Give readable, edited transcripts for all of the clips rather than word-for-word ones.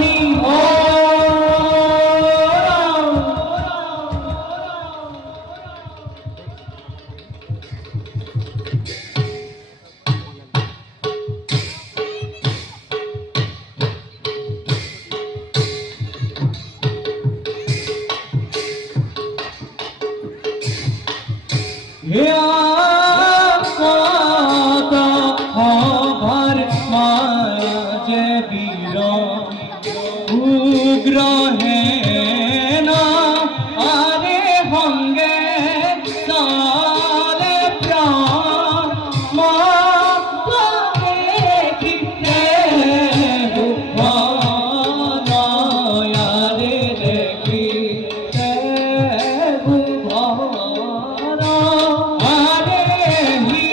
নাহি হে কত খবর মাঝে বীর উগ্র হে না আরে হঙ্গে চলে প্রাণ দেখিতে ভুবনায়ারে দেখিতে ভুবন আরে হি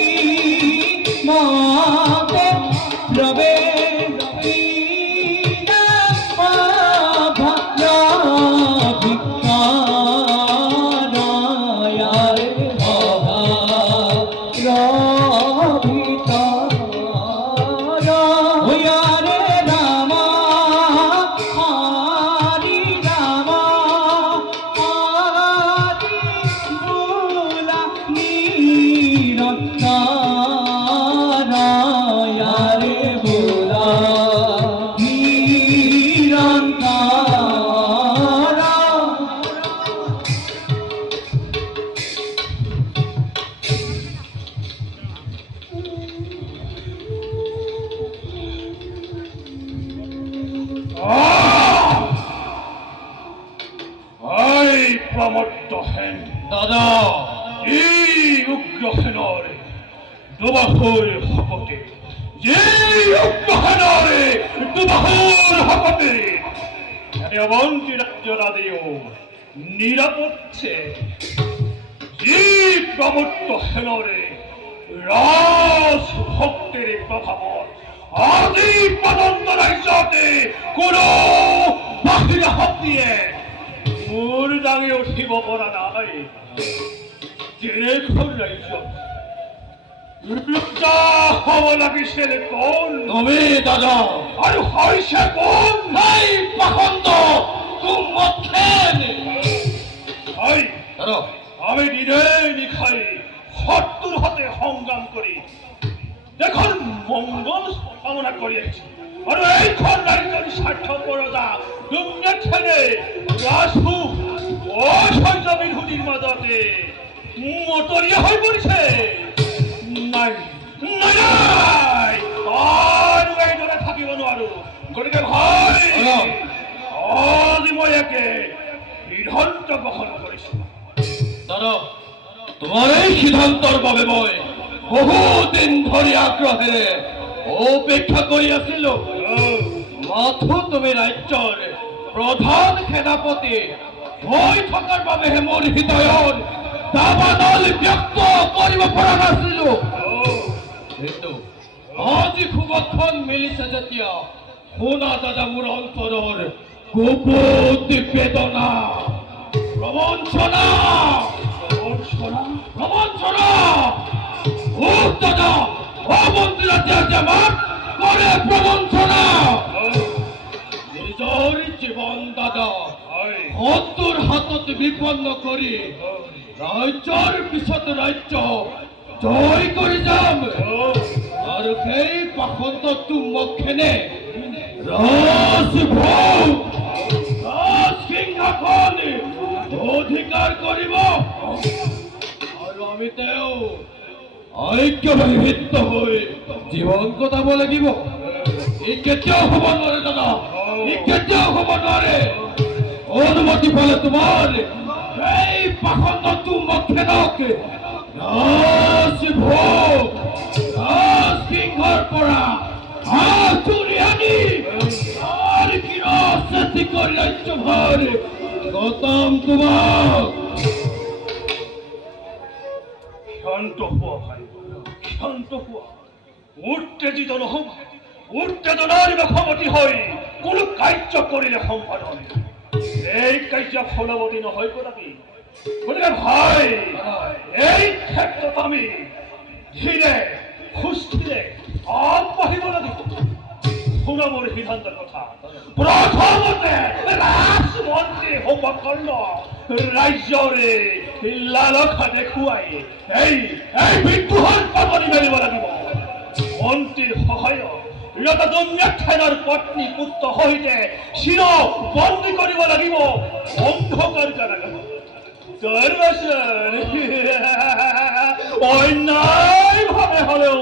মতে রবে প্রমত্তহেন দাদা এই উগ্রহেনরে দুবাহুর হপতে এই উগ্রহেনরে দুবাহুর হপতে অবন্তি রাজ্য রাদেও নিরাপত্তে এই প্রমত্তহেনরে রাজ ভক্তের প্রভাব আদি পদন্ত রাজ্যতে কোনো বাহির হাত দিয়ে মোর দাগে উঠিব পৰা নাই যেখন ৰাজ্য লজ্জা হ'ব লাগিছিল কোন তুমি দাদা আৰু হৈছে কোন নাই পাখন্দ তুমখেন হয় দাদা আমি দিনে নিশাই শত্ৰুৰ হাতে সংগ্ৰাম কৰি এখন মংগল কামনা কৰি আহিছো আৰু এইখন ৰাজ্যৰ স্বাৰ্থপৰতা দুৰ্নীতিৰে ৰাজু অসহ্য বিৰোধীৰ মাজতে মতলীয়া হৈ পৰিছে নাই নাই নাই আৰু এইদৰে থাকিব নোৱাৰো গতিকে ভাই আজি মই একে সিদ্ধান্ত গ্ৰহণ কৰিছো দাদা তোমাৰ এই সিদ্ধান্তৰ বাবে মই বহুদিন ধৰি আগ্ৰহেৰে অপেক্ষা কৰি আছিলো মাথো তুমি ৰাজ্যৰ প্ৰধান সেনাপতি হৈ থকাৰ বাবেহে মোৰ হৃদয়ত দাবানল ব্যক্ত কৰিব পৰা নাছিলো কিন্তু আজি খুবখন মিলিছে যেতিয়া শুনা দাদা মোৰ অন্তৰৰ গোপন বেদনা প্ৰবঞ্চনা প্রবঞ্চনা ও দাদা ও মন্দিরা আমার করে প্রবঞ্চনা নিজের জীবন দাদা শত্ৰুৰ হাতত বিপন্ন কৰি ৰাজ্যৰ পিছত ৰাজ্য জয় কৰি যাম আৰু সেই পাখন্দটো মখেনে ৰাজভোগ ৰাজসিংহাসন অধিকাৰ কৰিব আৰু আমি তেওঁ ঐক্যবদ্ধ হৈ জীৱন কটাব লাগিব ই কেতিয়াও হ'ব নোৱাৰে দাদা ই কেতিয়াও হ'ব নোৱাৰে অনুমতি পালে তোমাৰ এই পাখন্দটো মখেনক ৰাজভোগ ৰাজসিংহৰ পৰা আঁতৰি আনি তাৰ কিৰস্তি কৰি ৰাজ্যভাৰ গৌতম তোমাক শান্ত হোৱা ভাই শান্ত হোৱা উত্তেজিত নহ'বা উত্তেজনাৰ মুখমতি হৈ কোনো কাৰ্য কৰিলে সম্পাদন এই কাৰ্য ফলৱতী নহয় কদাপি গতিকে ভাই এই ক্ষেত্ৰত আমি ধীৰে সুস্থিৰে আগবাঢ়িব লাগিব শুনা মোৰ সিদ্ধান্তৰ কথা প্ৰথমতে ৰাজমন্ত্ৰী হ'ব কৰ্ণ ৰাজ্যৰে লালসা দেখুৱাই এই বিদ্ৰোহৰ পাতনি মেলিব লাগিব মন্ত্ৰীৰ সহায়ত ৰজদন্যাখ্যানৰ পত্নী পুত্ৰ সহিতে শিৰ বন্দী কৰিব লাগিব অন্ধকাৰ কাৰাগাৰত অন্যায়ভাৱে হলেও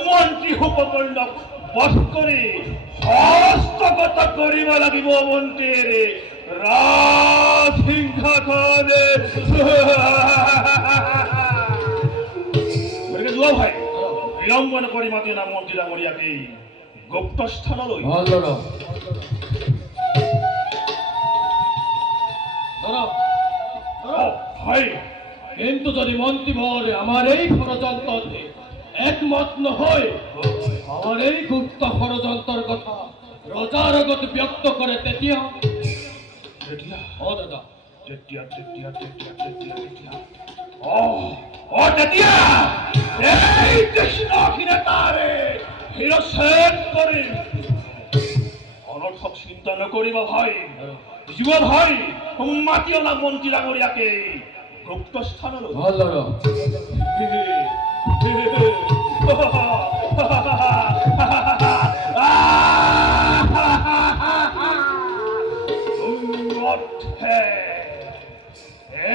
মন্ত্ৰী উপকৰণক বধ কৰি হস্তগত কৰিব লাগিব মন্ত্ৰীৰ ৰাজসিংহাসনে গতিকে যোৱা ভাই বিলম্ব নকৰি মাতি না মন্ত্ৰী ডাঙৰীয়াকে গুপ্ত স্থানলৈ হয় কিন্তু যদি মন্ত্রীবর আমার এই ষড়যন্ত্রে একমত নহয় আমার এই গুপ্ত ষড়যন্ত্রের কথা রজার আগত ব্যক্ত করে তেতিয়া ও দাদা তেতিয়া এই কৃষ্ণ কিনেতাৰে হিৰসেন কৰি অনৰ্থক চিন্তা নকৰিবা ভাই যুৱ ভাই মাতি অনা মন্ত্ৰী ডাঙৰীয়াকে গুপ্ত স্থানলৈ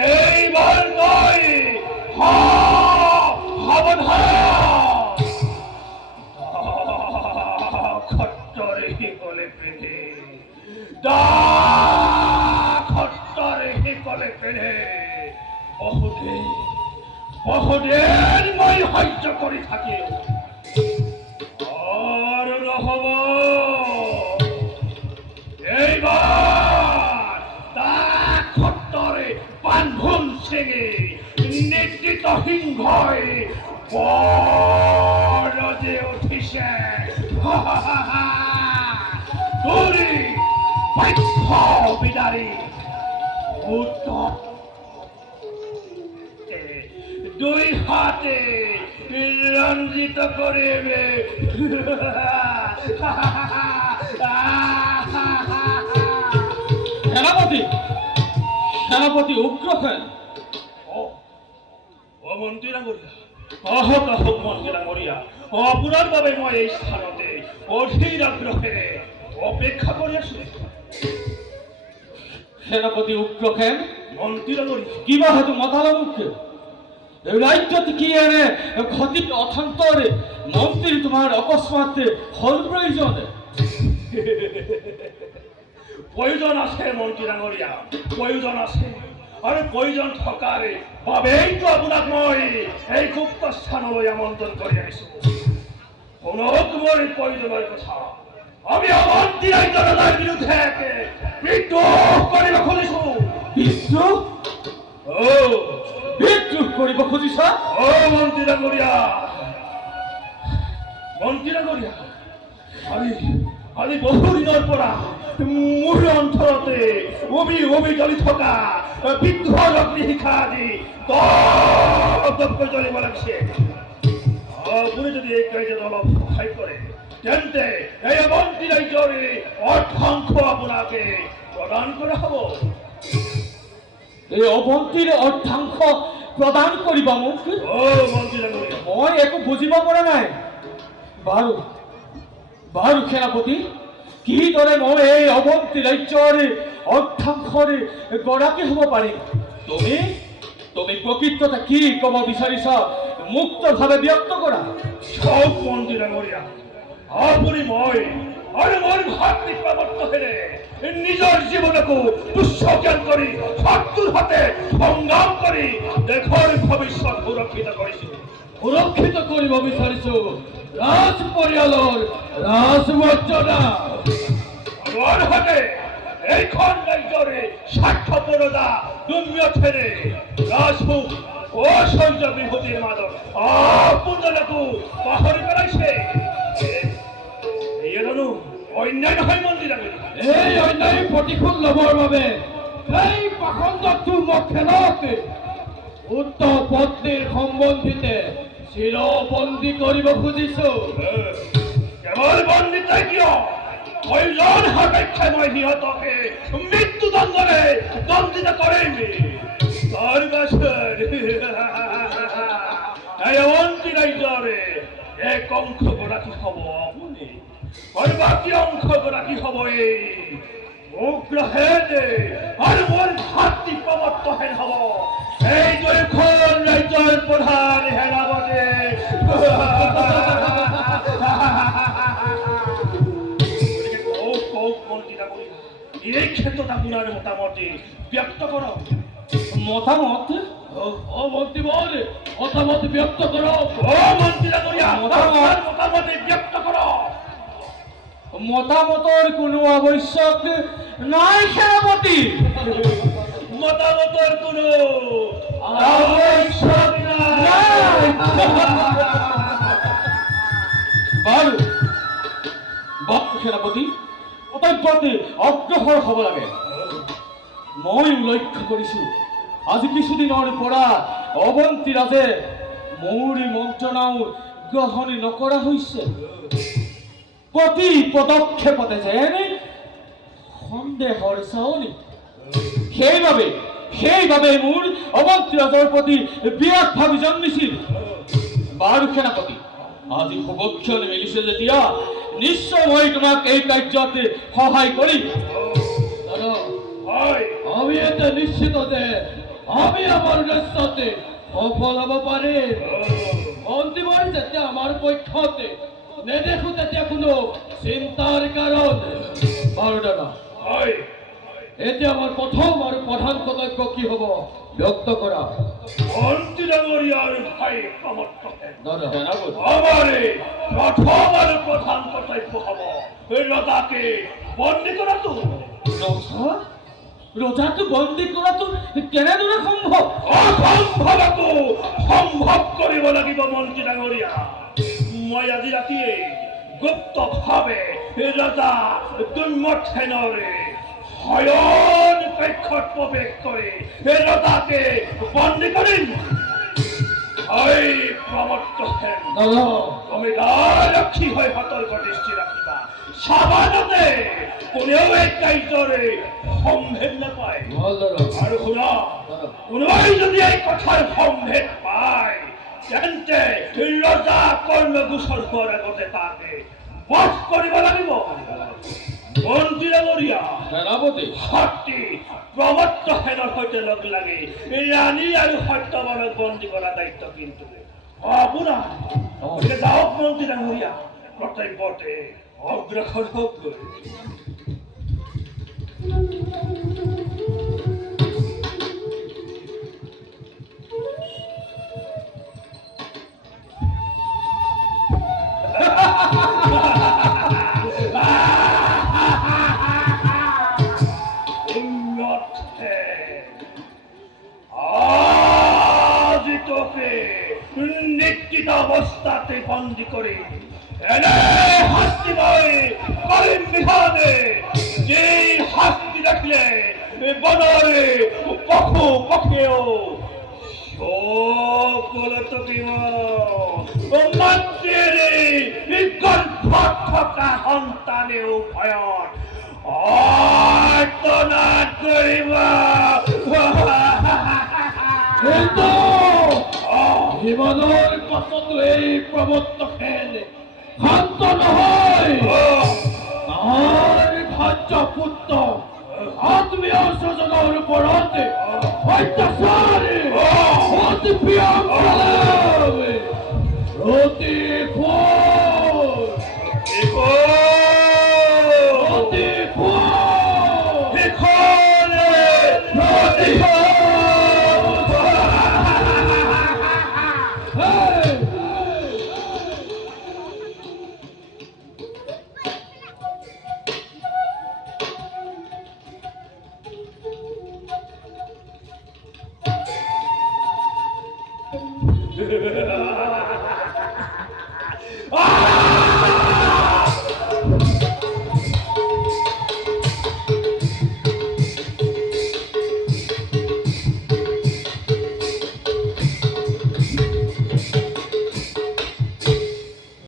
এইবাৰ তই খট্টৰে শিকলে পেধে খট্টৰে শিকলে পেধে বহুদিন মই সহ্য কৰি থাকিম আৰু নহব এইবাৰ তাক খট্টৰে বান্ধোন ছিঙি নেতৃত্ব সিংহই বৰজে উঠিছে দৌৰি বাক্য বিদাৰি দুই হাতে ৰঞ্জিত কৰিবে সেনাপতি উগ্ৰসেন মন্ত্ৰী ডাঙৰীয়া মন্ত্ৰী ডাঙৰীয়া আপোনাৰ বাবে মই এই স্থানতে অধীৰ আগ্ৰহেৰে অপেক্ষা কৰি আছো সেনাপতি উগ্ৰসেন মন্ত্ৰী ডাঙৰীয়া কিবা হয়তো মাথার মুখে রাজ্যত কি এনে ক্ষতি অথান্তরে মন্ত্রী তোমার অকস্মাৎ হল প্রয়োজন প্ৰয়োজন আছে মন্ত্ৰী ডাঙৰীয়া প্ৰয়োজন আছে আৰু প্ৰয়োজন থকাৰ বাবেইতো আপোনাক মই এই গুপ্ত স্থানলৈ আমন্ত্ৰণ কৰি আহিছো শুনক মোৰ প্ৰয়োজনৰ কথা আমি অৱন্তী ৰাজ্যৰ বিৰুদ্ধে বিদ্ৰোহ কৰিব খুজিছো বিদ্ৰোহ বিদ্ৰোহ কৰিব খুজিছা মন্ত্ৰী ডাঙৰীয়া আজি বহুদিনৰ পৰা মোৰ অন্তৰতে উবি জ্বলি থকা বিদ্ৰোহৰ অগ্নিশিখা আদি জ্বলিব লাগিছে আপুনি যদি এই কাৰ্যত অলপ সহায় কৰে তেন্তে এই অৱন্তী ৰাজ্যৰ অৰ্ধাংশ আপোনাকে প্ৰদান কৰা হ'ব এই অৱন্তীৰ অৰ্ধাংশ প্ৰদান কৰিবা মোক মন্ত্ৰী ডাঙৰীয়া মই একো বুজিব পৰা নাই বাৰু সেনাপতি কিদৰে মই এই অৱন্তী ৰাজ্যৰ অৰ্ধাংশৰ গৰাকী হ'ব পাৰিম তুমি প্ৰকৃততে কি ক'ব বিচাৰিছা মুক্তভাৱে ব্যক্ত কৰা সব মন্ত্ৰী ডাঙৰীয়া আপুনি মই আৰু মোৰ ভাতৃ প্ৰৱৰ্তকেৰে নিজৰ জীৱনকো দুঃস্বজ্ঞান কৰি শত্ৰুৰ হাতে সংগ্ৰাম কৰি দেশৰ ভৱিষ্যত সুৰক্ষিত কৰিব বিচাৰিছো ৰাজ পৰিয়ালৰ ৰাজমৰ্যাদা আনহাতে এইখন ৰাজ্যৰে স্বাৰ্থপৰতা দুৰ্ম্যথেৰে ৰাজভোগ ঐশ্বৰ্য বিভূতিৰ মাজত আপোনালোকো পাহৰি পেলাইছে জানো অন্যায় নহয় মন্ত্ৰী ডাঙৰীয়া এই অন্যায় প্ৰতিশোধ ল'বৰ বাবে এই পাখণ্ডটো মোক খেলত উত্তৰ পত্নীৰ সম্বন্ধীতে চিৰবন্দী কৰিব খুজিছো কেৱল বন্দী কিয় প্রয়োজন সাপেক্ষে মই সিহঁতকে মৃত্যুদণ্ডৰে দণ্ডিত কৰিম তাৰ পাছত এই মন্ত্ৰী ৰাজ্যৰে এক অংশগৰাকী হ'ব আপুনি আৰু বাকী অংশগৰাকী হ'ব এই উগ্ৰসেন আৰু মোৰ ভাতৃ প্ৰমত্তহেন হ'ব এই দুয়োখন ৰাজ্যৰ প্ৰধান সেনাপতি এই ক্ষেত্ৰত আপোনাৰ মতামত ব্যক্ত কৰক মতামত ও মন্ত্রীবর মতামত ব্যক্ত করো। ও মন্ত্রী ডাঙরিয়া মতামত ব্যক্ত করক মতামতৰ কোনো আৱশ্যক নাই সেনাপতি মতামতৰ কোনো আৱশ্যক নাই বাৰু বাৰু সেনাপতি কৰ্তব্যতে অগ্ৰসৰ হ'ব লাগে মই লক্ষ্য কৰিছোঁ আজি কিছুদিনৰ পৰা অৱন্তী ৰাজে মোৰ মন্ত্ৰণাও গ্ৰহণ নকৰা হৈছে প্ৰতি পদক্ষেপতে যেন সন্দেহৰ চাৱনি সেইবাবে মোৰ অৱন্তী ৰাজৰ প্ৰতি বিৰাট ভাবি জন্মিছিল বাৰু সেনাপতি আজি শুভক্ষণ মিলিছে যেতিয়া নিশ্চয় মই তোমাক এই কাৰ্যত সহায় কৰিম হয় আমি এটা নিশ্চিত যে আমি আমার রাস্তাতে সফল হব পারে মন্ত্রীবর যাতে আমার পক্ষতে নেদেখো তেতিয়া কোনো চিন্তার কারণ বাৰু দাদা হয় এতিয়া আমার প্রথম আর প্রধান কর্তব্য কি হব ব্যক্ত করা মন্ত্রী ডাঙরিয়ার ভাই প্রমত্তহেন দাদা আমারে প্রথম আর প্রধান কর্তব্য হব এই রজাকে বন্দী কৰাটো ৰজাটো বন্দী কৰাটো কেনেদৰে সম্ভৱ অসম্ভৱটো সম্ভৱ কৰিব লাগিব মন্ত্ৰী ডাঙৰীয়া মই আজি ৰাতিয়ে গুপ্তভাৱে ৰজা দুৰ্মথেনৰে শয়ন কক্ষত প্ৰৱেশ কৰি ৰজাকে বন্দী কৰিম এই প্ৰমত্তহেন দাদা তুমি ৰক্ষী হৈ সতৰ্ক দৃষ্টি ৰাখিবা সাবানতে কোনেও এই কাৰ্যৰে সম্ভেদ নাপায় ভাল দাদা আৰু শুনা কোনোবাই যদি এই কথাৰ সম্ভেদ পায় তেন্তে ৰজা কৰ্ণগোচৰ হোৱাৰ আগতে তাকে বধ কৰিব লাগিব মন্ত্ৰী ডাঙৰীয়া সেনাপতি শক্তি প্ৰমত্তহেনৰ সৈতে লগ লাগি ৰাণী আৰু সত্যবানক বন্দী কৰা দায়িত্ব কিন্তু আপোনাৰ গতিকে যাওক মন্ত্ৰী ডাঙৰীয়া কৰ্তব্যতে অগ্ৰসৰ হওক আজি তোকে নিশ্চিত অৱস্থাতে বন্দী কৰি এনে শাস্তি মই কৰিম বিধানে যে শাস্তি ৰাখিলে বনৰে পশু পক্ষীও সকলো টকিব মাতৃৰে গৰ্ভত থকা সন্তানেও ভয়ত আৰ্তনাদ কৰিব কিন্তু জীৱনৰ পাছতো এই প্ৰমত্তহেন শান্ত নহয় তাৰ ভাজ্য পুত্ৰ আত্মীয় স্বজনৰ ওপৰত অত্যাচাৰী অতি প্ৰিয় প্ৰতি